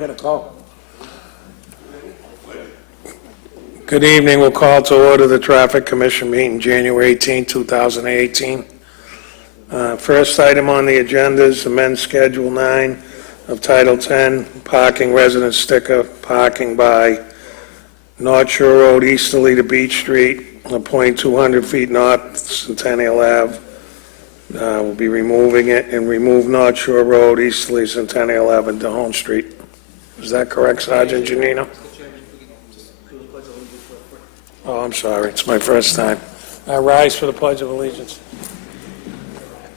gotta go. Good evening. We'll call to order the Traffic Commission meeting January 18, 2018. First item on the agenda is amend Schedule 9 of Title 10, parking residence sticker, parking by North Shore Road, easterly to Beach Street, a point 200 feet north, Centennial Ave. We'll be removing it and remove North Shore Road, easterly Centennial Ave to Home Street. Is that correct, Sergeant Janino? Oh, I'm sorry. It's my first time. I rise for the Pledge of Allegiance.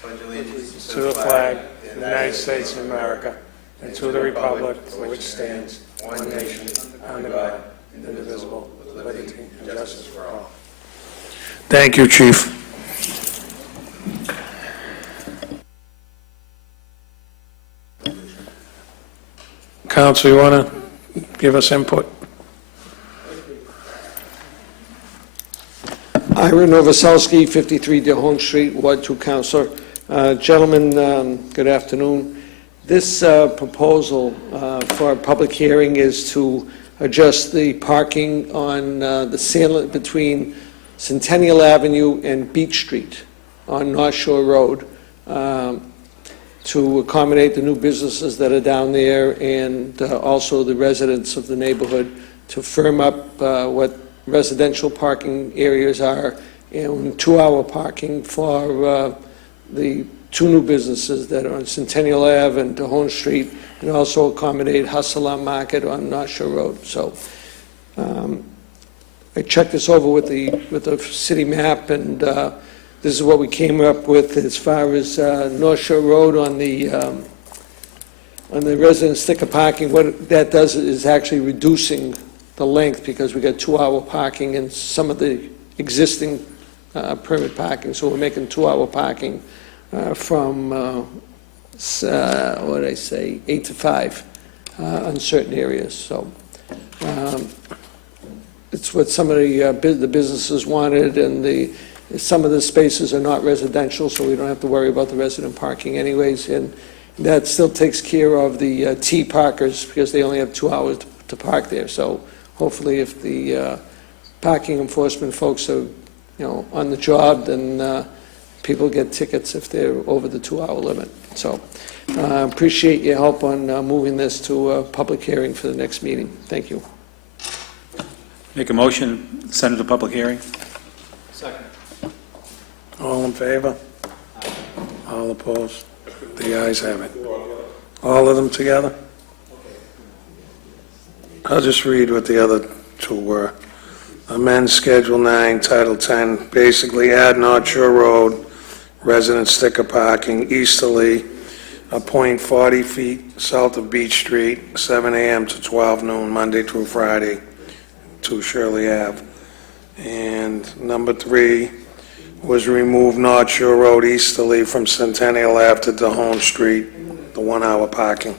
Pledge allegiance To the flag of the United States of America and to the republic for which stands one nation, under God, indivisible, with liberty and justice for all. Thank you, Chief. Counsel, you want to give us input? Ira Novoselsky, 53 DeHone Street, Ward 2 Councilor. Gentlemen, good afternoon. This proposal for a public hearing is to adjust the parking on between Centennial Avenue and Beach Street on North Shore Road to accommodate the new businesses that are down there and also the residents of the neighborhood, to firm up what residential parking areas are, and 2-hour parking for the two new businesses that are on Centennial Ave and DeHone Street, and also accommodate Hustler Market on North Shore Road. So I checked this over with the city map, and this is what we came up with as far as North Shore Road on the resident sticker parking. What that does is actually reducing the length, because we got 2-hour parking in some of the existing permit parking. So we're making 2-hour parking from, what did I say, 8 to 5 on certain areas. So it's what some of the businesses wanted, and some of the spaces are not residential, so we don't have to worry about the resident parking anyways. And that still takes care of the T parkers, because they only have 2 hours to park there. So hopefully, if the parking enforcement folks are, on the job, then people get tickets if they're over the 2-hour limit. So I appreciate your help on moving this to a public hearing for the next meeting. Thank you. Make a motion, send it to public hearing. Second. All in favor? All opposed? The ayes have it. All of them together? I'll just read what the other two were. Amend Schedule 9, Title 10, basically add North Shore Road, resident sticker parking easterly, a point 40 feet south of Beach Street, 7 a.m. to 12 noon, Monday through Friday, to Shirley Ave. And number 3 was remove North Shore Road easterly from Centennial Ave to DeHone Street, the 1-hour parking.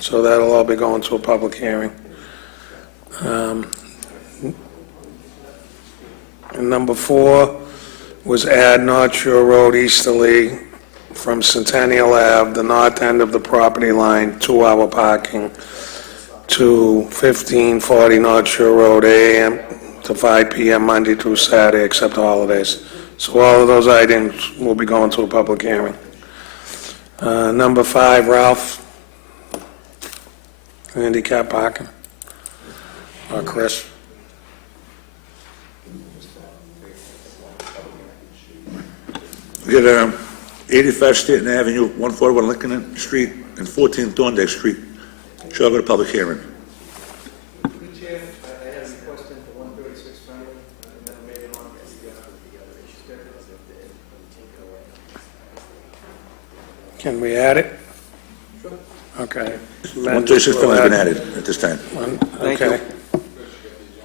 So that'll all be going to a public hearing. And number 4 was add North Shore Road easterly from Centennial Ave, the north end of the property line, 2-hour parking to 1540 North Shore Road, 8 a.m. to 5 p.m. Monday through Saturday, except holidays. So all of those items will be going to a public hearing. Number 5, Ralph, handicap parking. Or Chris. We got 85 Staten Avenue, 141 Lincoln Street, and 14 Thorndike Street. Shall go to public hearing. Chair, I had a question for 136 Friday, and then I made it on. Can we add it? Sure. Okay. 136 Friday has been added at this time. Okay.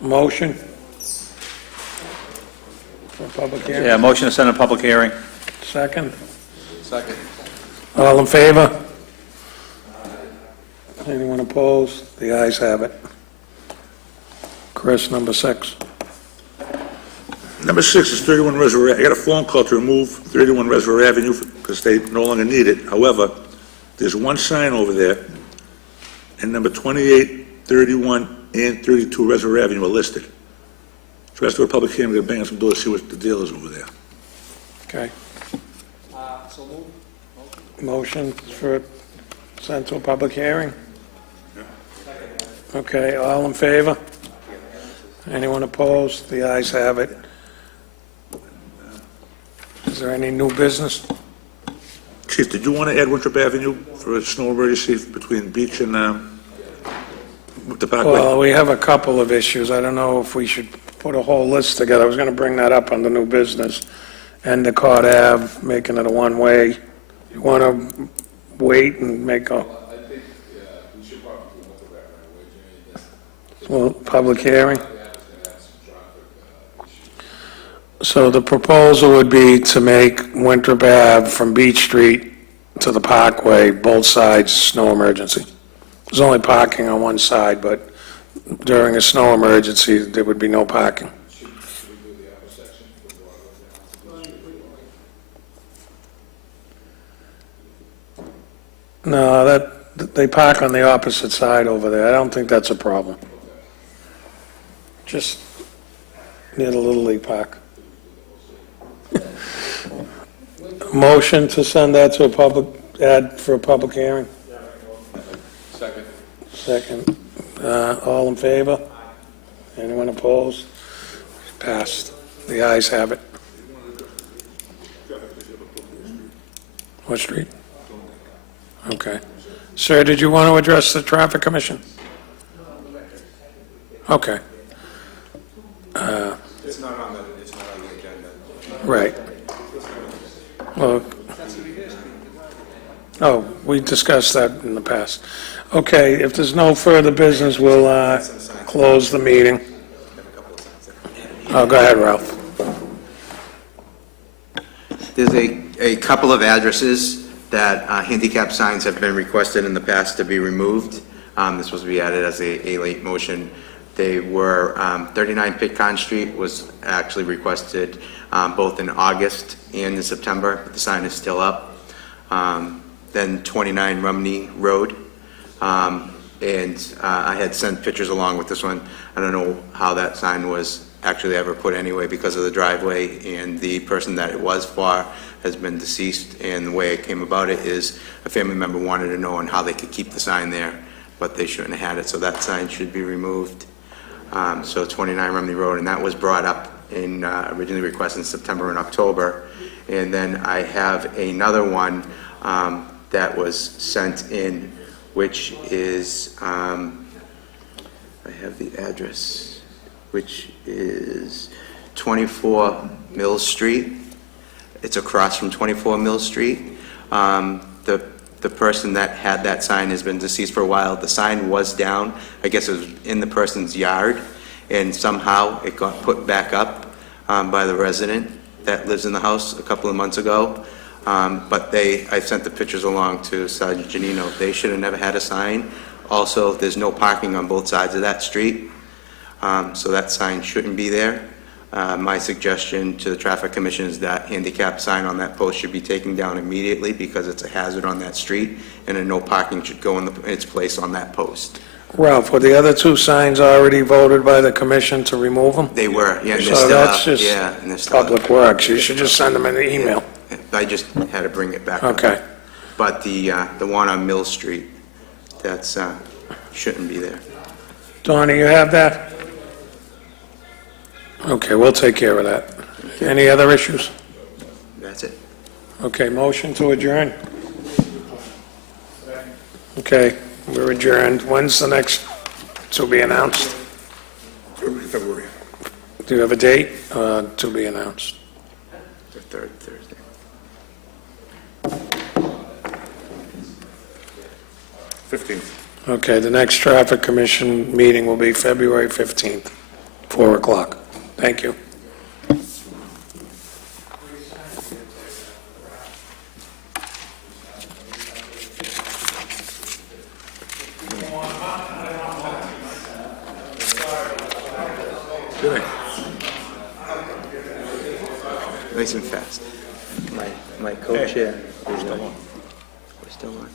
Motion for public hearing? Yeah, motion to send to public hearing. Second? Second. All in favor? Anyone opposed? The ayes have it. Chris, number 6. Number 6 is 31 Reservoir. I got a phone call to remove 31 Reservoir Avenue because they no longer need it. However, there's one sign over there, and number 28, 31, and 32 Reservoir Avenue are listed. So let's do a public hearing, we're gonna bang on some doors, see what the deal is over there. Okay. So move. Motion for sent to a public hearing? Okay, all in favor? Anyone opposed? The ayes have it. Is there any new business? Chief, did you want to add Winthrop Avenue for a snow emergency between Beach and the Parkway? Well, we have a couple of issues. I don't know if we should put a whole list together. I was going to bring that up on the new business. Endicott Ave, making it a one-way. You want to wait and make a... Well, public hearing? So the proposal would be to make Winthrop Ave from Beach Street to the Parkway, both sides, snow emergency. There's only parking on one side, but during a snow emergency, there would be no parking. No, they park on the opposite side over there. I don't think that's a problem. Just near the Little League Park. Motion to send that to a public, ad for a public hearing? Second. Second. All in favor? Anyone opposed? Passed. The ayes have it. What street? Okay. Sir, did you want to address the traffic commission? Okay. It's not on the agenda. Right. Well, oh, we discussed that in the past. Okay, if there's no further business, we'll close the meeting. Oh, go ahead, Ralph. There's a couple of addresses that handicap signs have been requested in the past to be removed. This was to be added as a late motion. They were, 39 Pitcairn Street was actually requested both in August and in September, but the sign is still up. Then 29 Rumney Road. And I had sent pictures along with this one. I don't know how that sign was actually ever put anyway because of the driveway, and the person that it was for has been deceased, and the way it came about it is a family member wanted to know on how they could keep the sign there, but they shouldn't have had it, so that sign should be removed. So 29 Rumney Road, and that was brought up in, originally requested in September and October. And then I have another one that was sent in, which is, I have the address, which is 24 Mill Street. It's across from 24 Mill Street. The person that had that sign has been deceased for a while. The sign was down. I guess it was in the person's yard, and somehow it got put back up by the resident that lives in the house a couple of months ago. But I sent the pictures along to Sergeant Janino. They should have never had a sign. Also, there's no parking on both sides of that street, so that sign shouldn't be there. My suggestion to the Traffic Commission is that handicap sign on that post should be taken down immediately because it's a hazard on that street, and then no parking should go in its place on that post. Ralph, were the other two signs already voted by the commission to remove them? They were, yeah, and they're So still that's up. just Yeah, and they're still up. Public Works. You should just send them an email. I just had to bring it back up. Okay. But the one on Mill Street, that's, shouldn't be there. Donnie, you have that? Okay, we'll take care of that. Any other issues? That's it. Okay, motion to adjourn? Okay, we're adjourned. When's the next to be announced? February. Do you have a date to be announced? The third Thursday. 15th. Okay, the next Traffic Commission meeting will be February 15th, 4 o'clock. Thank you. Good night. Nice and fast. My co-chair is on. We're still on.